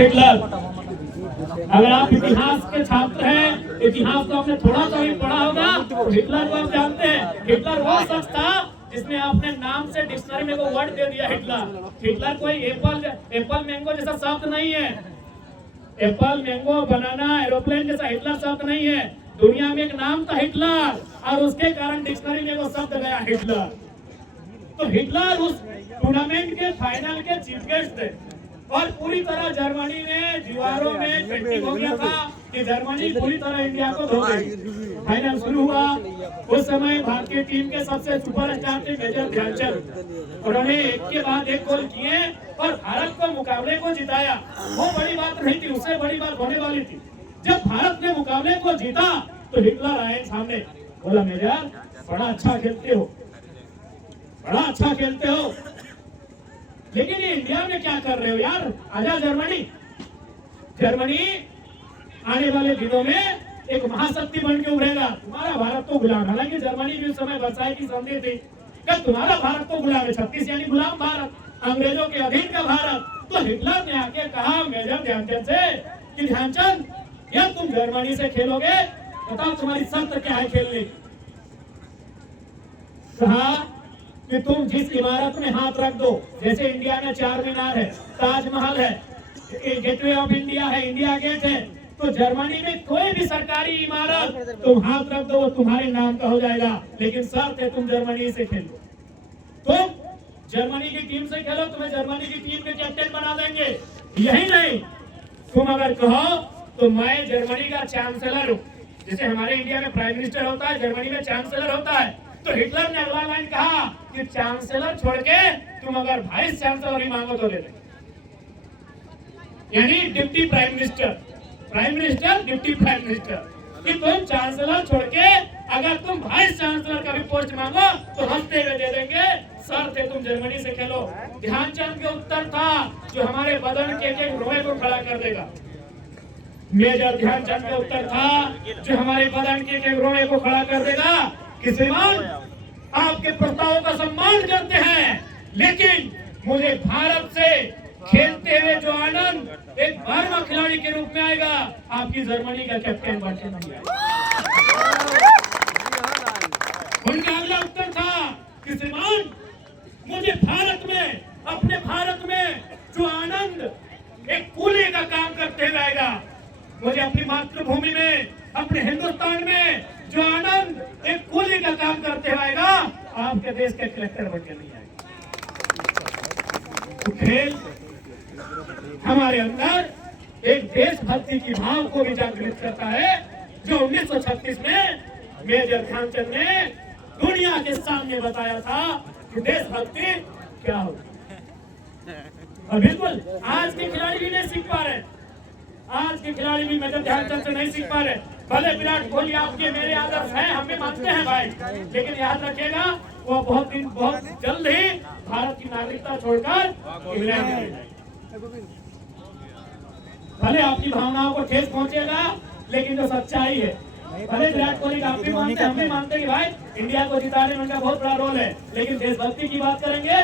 Hitler, अगर आप इतिहास के छात्र हैं, इतिहास को आपने थोड़ा सा भी पढ़ा होगा तो हिटलर को आप जानते हैं। हिटलर वो शख्स था जिसने अपने नाम से डिक्शनरी में वो वर्ड दे दिया हिटलर। हिटलर कोई एप्पल मैंगो जैसा शब्द नहीं है, एप्पल मैंगो बनाना एरोप्लेन जैसा हिटलर शब्द नहीं है। दुनिया में एक नाम था हिटलर और उसके कारण डिक्शनरी में वो शब्द गया हिटलर। तो हिटलर उस टूर्नामेंट के फाइनल के चीफ गेस्ट थे और पूरी तरह जर्मनी ने दीवारों में पेंटिंग हो गया था कि जर्मनी पूरी तरह इंडिया को धो गई। फाइनल शुरू हुआ, उस समय भारतीय टीम के सबसे सुपरस्टार थे मेजर ध्यानचंद। उन्होंने एक के बाद एक गोल किए और भारत को मुकाबले को जिताया। वो बड़ी बात नहीं थी, उससे बड़ी बात होने वाली थी। जब भारत ने मुकाबले को जीता तो हिटलर आए सामने, बोला मेजर बड़ा अच्छा खेलते हो, बड़ा अच्छा खेलते हो, लेकिन ये इंडिया में क्या कर रहे हो यार? आजा जर्मनी। जर्मनी आने वाले दिनों में एक महाशक्ति बन के उभरेगा, तुम्हारा भारत तो गुलाम। हालांकि जर्मनी भी उस समय वर्साई की संधि थी कि तुम्हारा भारत तो गुलाम है, 36 यानी गुलाम भारत, अंग्रेजों के अधीन का भारत। तो हिटलर ने आके कहा मेजर ध्यानचंद से कि ध्यानचंद यार तुम जर्मनी से खेलोगे, बताओ तुम्हारी शर्त क्या है खेलने की? कहा कि तुम जिस इमारत में हाथ रख दो, जैसे इंडिया में चार मीनार है, ताजमहल है, गेटवे ऑफ इंडिया है, इंडिया गेट है, तो जर्मनी में कोई भी सरकारी इमारत तुम हाथ रख दो वो तुम्हारे नाम का हो जाएगा, लेकिन शर्त है तुम जर्मनी से खेलो। तुम जर्मनी की टीम से खेलो, तुम्हें जर्मनी की टीम के कैप्टन बना देंगे। यही नहीं, तुम अगर कहो तो मैं जर्मनी का चांसलर हूँ, जैसे हमारे इंडिया में प्राइम मिनिस्टर होता है, जर्मनी में चांसलर होता है। तो हिटलर ने अगला लाइन कहा कि चांसलर छोड़ के तुम अगर वाइस चांसलर ही मांगो तो दे देंगे, यानी deputy prime minister, prime minister deputy prime minister, कि तुम चांसलर छोड़ के अगर तुम वाइस चांसलर का भी पोस्ट मांगो तो हंसते हुए दे देंगे, शर्त है तुम जर्मनी से खेलो। ध्यानचंद के उत्तर था जो हमारे बदन के एक रोए को खड़ा कर देगा। मेजर ध्यानचंद का उत्तर था जो हमारे बदन के एक रोए को खड़ा कर देगा कि श्रीमान आपके प्रस्तावों का सम्मान करते हैं, लेकिन मुझे भारत से खेलते हुए जो आनंद एक 12वां खिलाड़ी के रूप में आएगा, आपकी जर्मनी का कैप्टन बनके नहीं आएगा। उनका अगला उत्तर था कि श्रीमान मुझे भारत में, अपने भारत में जो आनंद एक कूली का काम करते हुए आएगा, मुझे अपनी मातृभूमि में, अपने हिंदुस्तान में जो आनंद एक कूली का काम करते हुए आएगा, आपके देश के कलेक्टर बनके नहीं आएगा। तो खेल हमारे अंदर एक देशभक्ति की भाव को भी जागृत करता है, जो 1936 में मेजर ध्यानचंद ने दुनिया के सामने बताया था कि देशभक्ति क्या होती है। और बिल्कुल आज के खिलाड़ी भी नहीं सीख पा रहे, आज के खिलाड़ी भी मेजर ध्यानचंद से नहीं सीख पा रहे। भले विराट कोहली आपके मेरे आदर्श हैं, हम भी मानते हैं भाई, लेकिन याद रखिएगा वो बहुत जल्द ही भारत की नागरिकता छोड़कर इंग्लैंड में जाएंगे। भले आपकी भावनाओं को ठेस पहुंचेगा, लेकिन जो सच्चाई है, भले विराट कोहली आप भी मानते हैं, हम भी मानते हैं कि भाई इंडिया को जिताने में उनका बहुत बड़ा रोल है, लेकिन देशभक्ति की बात करेंगे